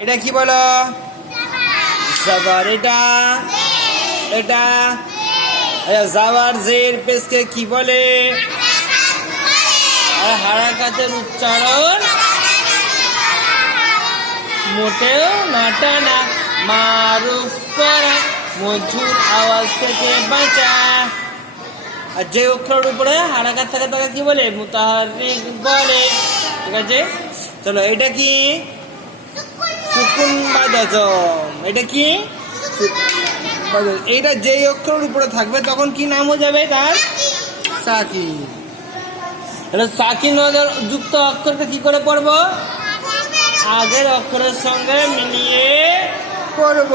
এটা কি বলো? জাবার। এটা? এটা? এটা জাবার জের পেশকে কি বলে? আর হারাকাতের উচ্চারণ? মোটেও নাটা না। মারুফ করা মজুর আওয়াজ থেকে বাঁচা। আর যে অক্ষরের উপরে হারাকাত থাকে, তাকে কি বলে? মুতাহারিক বলে। ঠিক আছে? চলো, এটা কি? সুকুন বাজাজম এটা কি? এইটা যেই অক্ষরের উপরে থাকবে, তখন কি নাম হয়ে যাবে তার? সাকিন এটা সাকিন ওদের যুক্ত অক্ষরকে কি করে পড়ব? আগের অক্ষরের সঙ্গে মিলিয়ে পড়ব।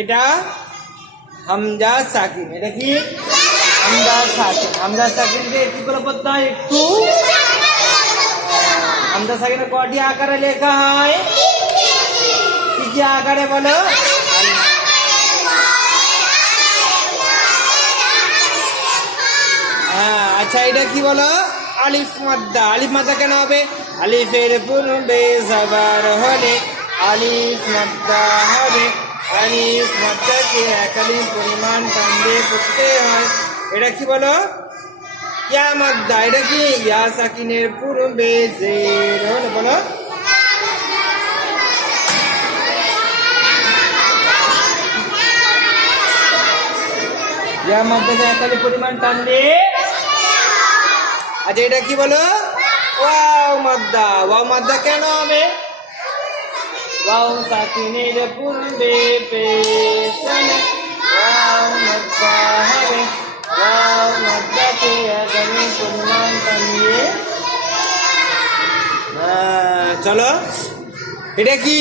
এটা হামজা সাকিন। এটা কি? হামজা সাকিন। হামজা সাকিনকে কি করে পড়তে হয়? একটু সাকিনে কটি আকারে লেখা হয়? কি কি আকারে বলো? হ্যাঁ আচ্ছা এটা কি বলো? আলিফ মাদ্দা। আলিফ মাদ্দা কেন হবে? আলিফের পূর্বে যাবার হলে আলিফ মাদ্দা হবে। আলিফ মাদ্দাকে একাধিক পরিমাণ টান দিয়ে পড়তে হয়। এটা কি বলো? ইয়া মাদ্দা এটা কি ইয়া সাকিনের পূর্বে জের বলো। পরিমাণ আচ্ছা এটা কি বলো? ওয়াও মাদ্দা ওয়াও মাদ্দা কেন হবে? ওয়াও সাকিনের পূর্বে পেছনে। মাদ্দা হবে, ওয়াও মাদ্দাকে চলো। এটা কি?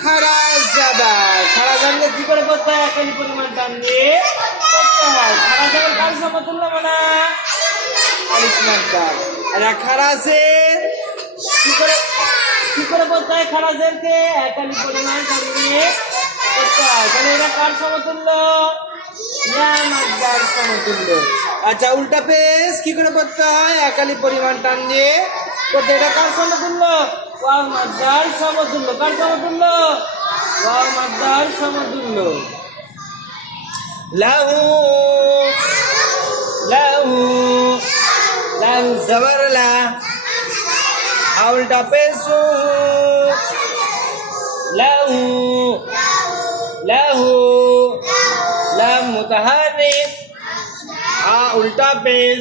খারা জাবা খারা জানলে কি করে করতে হয়? একালি পরিমাণ টান দিয়ে করতে হয়। খারা জাবার কার সমতুল্য মানা আলিসমান্তার এরা খারাজের কি করে কি করে বলতে হয় খারাজেরকে একালি পরিমাণ নিয়ে করতে হয়। তাহলে এটা কার সমতুল্য মাদ্দার সমতুল্য আচ্ছা উল্টা পেশ। কি করে পড়তে হয়? একালি পরিমাণ টান দিয়ে করতে এটা কার সমতুল্য ওয়াও মাদ্দার সমতুল্য কার সমতুল্য ওয়াও মাদ্দার সমতুল্য লাহু লাহু লাম জবর লা উল্টা পেশু লাহু লাহু লাম মুতাহারিক আ উল্টা পেশ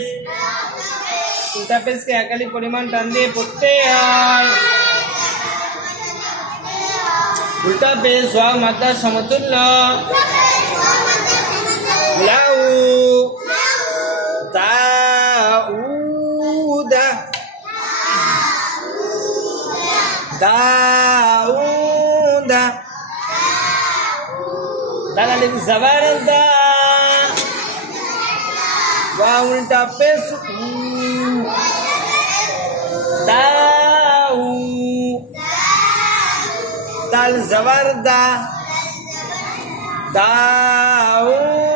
উল্টা পেশকে একালি পরিমাণ টান দিয়ে পড়তে হয় উল্টা পেশ ওয়া মাত্রা সমতুল্য। লাউ। দাউদা দাউদা দালালিক জবরদা ওয়া উল্টা পেশ উ। দাল জবরদা দাউদা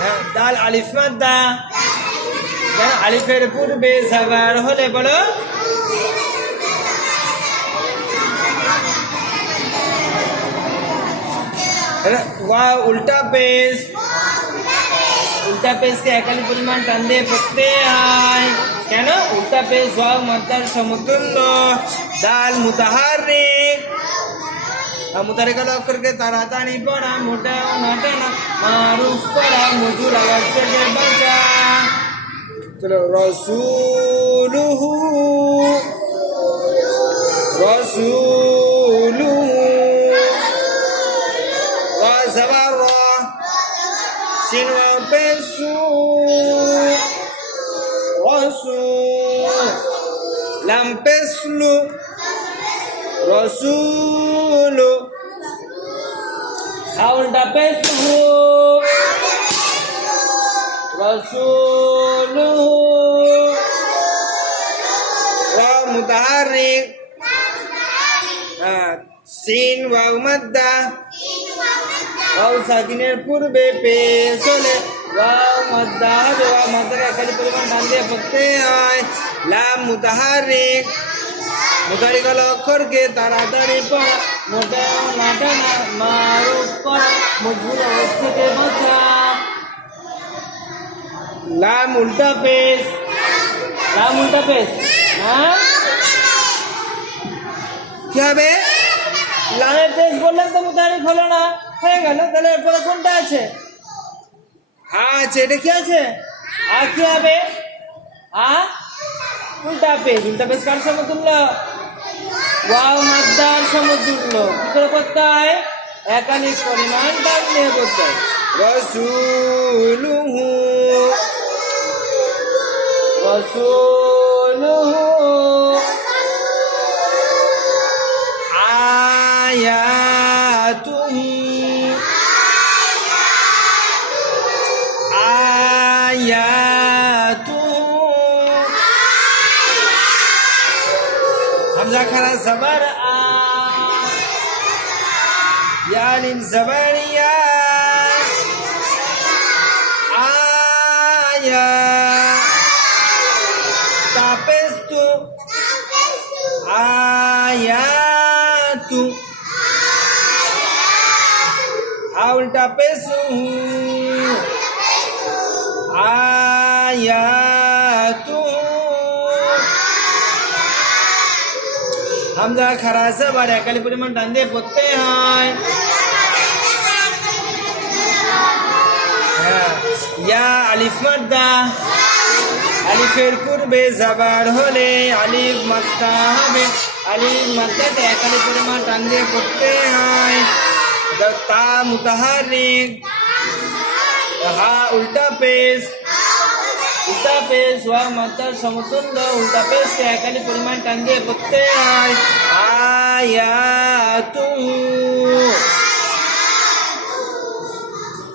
হ্যাঁ দাল আলিফ মাদ্দা কেন আলিফের পূর্বে জাবার হলে বলো হ্যাঁ, ওয়া উল্টা পেশ উল্টা পেশকে একালি পরিমাণ টান দিয়ে পড়তে হয় কেন? উল্টা পেশ ওয়া মাদ্দার সমতুল্য। দাল মুতাহারিক মুতারে কালো অক্ষরকে তাড়াতাড়ি পড়া মোটা নাটা না মারুফ করা মজুর আওয়াজ থেকে বাঁচা। চলো, রসুলুহু। রসুলুহু Rasul, lampeslu, rasul lu, tahun tape rasul lu, rau muta hari, sin, rau mada, rau saat ini pur. মুতাহারিক মুতাহারিক হলো অক্ষরকে তাড়াতাড়ি লাম উল্টা লাম উল্টা হ্যাঁ? কি হবে? লামের পেশ বললাম তো মুতাহারিক হলো না। হয়ে গেল। তাহলে এরপরে কোনটা আছে? আছে, এটা কি আছে? আর কি হবে? হ্যাঁ? উল্টা পেজ উল্টা পেজ কার সমতুল্য ওয়াও, মাদ্দার কি করে করতে হয় একাধিক পরিমাণ নিয়ে করতে হয় রসুলুহু। রসুলুহু। আয়াতুহু হামজা খারা জবর আ ইয়া লিম জবরিয়া আয়া তাপেস্তু আয়াতু আউলটা পেসু আয়াতু হামজা খারা জবর একালি পরিমাণ টান দিয়ে পড়তে হয় হ্যাঁ, ইয়া আলিফ মাদ্দা আলিফের পূর্বে জাবার হলে আলিফ মাত্রা হবে আলিফ মাত্রাতে একালি পরিমাণ টান দিয়ে পড়তে হয় তা- তা মুতাহারিক হা উল্টা পেশ উল্টা পেশ ওয়া মাত্রার সমতুল্য উল্টা একালি পরিমাণ টান দিয়ে পড়তে হয়। আয়াতুহু